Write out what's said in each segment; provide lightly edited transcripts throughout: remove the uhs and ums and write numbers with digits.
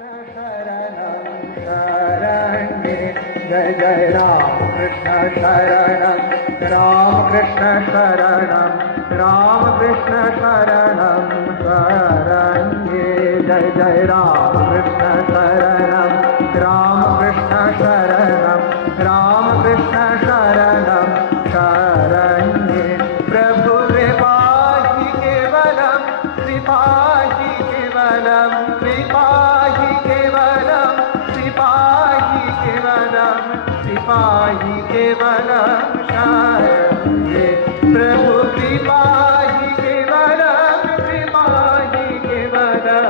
जय जय राम कृष्ण शरणं राम कृष्ण शरणं राम कृष्ण शरणं शरण्ये जय जय राम कृष्ण शरणं राम कृष्ण शरणं राम कृष्ण शरणं शरण्ये प्रभु कृपाहि केवलं कृपाहि केवलं कृपाहि केवलं कृपाहि केवलं कृपाहि केवलं शरण्ये प्रभु कृपाहि केवलं कृपाहि केवलं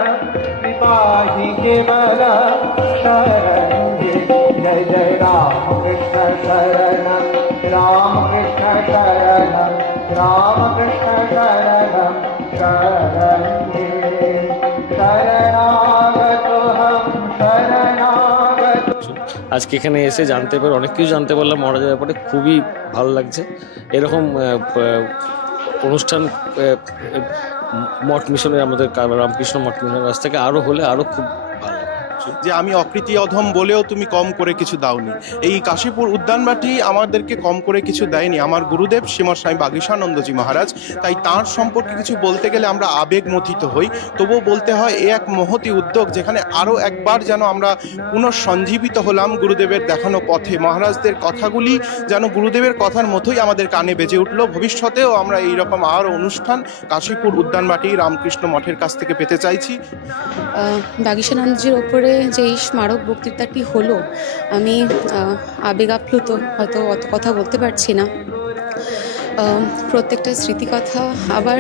कृपाहि केवलं शरण्ये जय जय राम कृष्ण शरणं राम कृष्ण शरणं राम कृष्ण शरणं शरण्ये शरणागतोऽहं शरणागतो। আজকে এখানে এসে জানতে পারি, অনেক কিছু জানতে পারলাম মহারাজের ব্যাপারে, খুবই ভালো লাগছে। এরকম অনুষ্ঠান মঠ মিশনের, আমাদের রামকৃষ্ণ মঠ মিশনের কাছ থেকে আরও হলে আরও খুব ভালো। যে আমি অকৃতি অধম বলেও তুমি কম করে কিছু দাওনি, এই কাশীপুর উদ্যানবাটি আমাদেরকে কম করে কিছু দেয়নি। আমার গুরুদেব শ্রীমৎ স্বামী বাগীশানন্দজি মহারাজ, তাই তার সম্পর্কে কিছু বলতে গেলে আমরা আবেগমথিত হই। তবুও বলতে হয় এ এক মহতি উদ্যোগ, যেখানে আরও একবার যেন আমরা পুনঃসঞ্জীবিত হলাম গুরুদেবের দেখানো পথে। মহারাজদের কথাগুলি যেন গুরুদেবের কথার মতোই আমাদের কানে বেজে উঠল। ভবিষ্যতেও আমরা এইরকম আরও অনুষ্ঠান কাশীপুর উদ্যানবাটি রামকৃষ্ণ মঠের কাছ থেকে পেতে চাইছি। বাগীশানন্দজির ওপরে যেই স্মারক বক্তৃতাটি হলো, আমি আবেগ আপ্লুত, হয়তো অত কথা বলতে পারছি না। প্রত্যেকটা স্মৃতিকথা আবার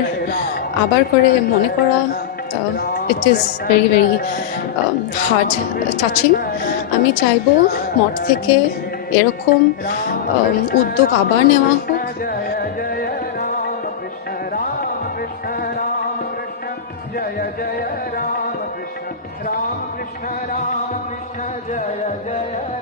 আবার করে মনে করা, it is very very heart touching. আমি চাইবো মঠ থেকে এরকম উদ্যোগ আবার নেওয়া হোক। जय जय राम कृष्ण जय जय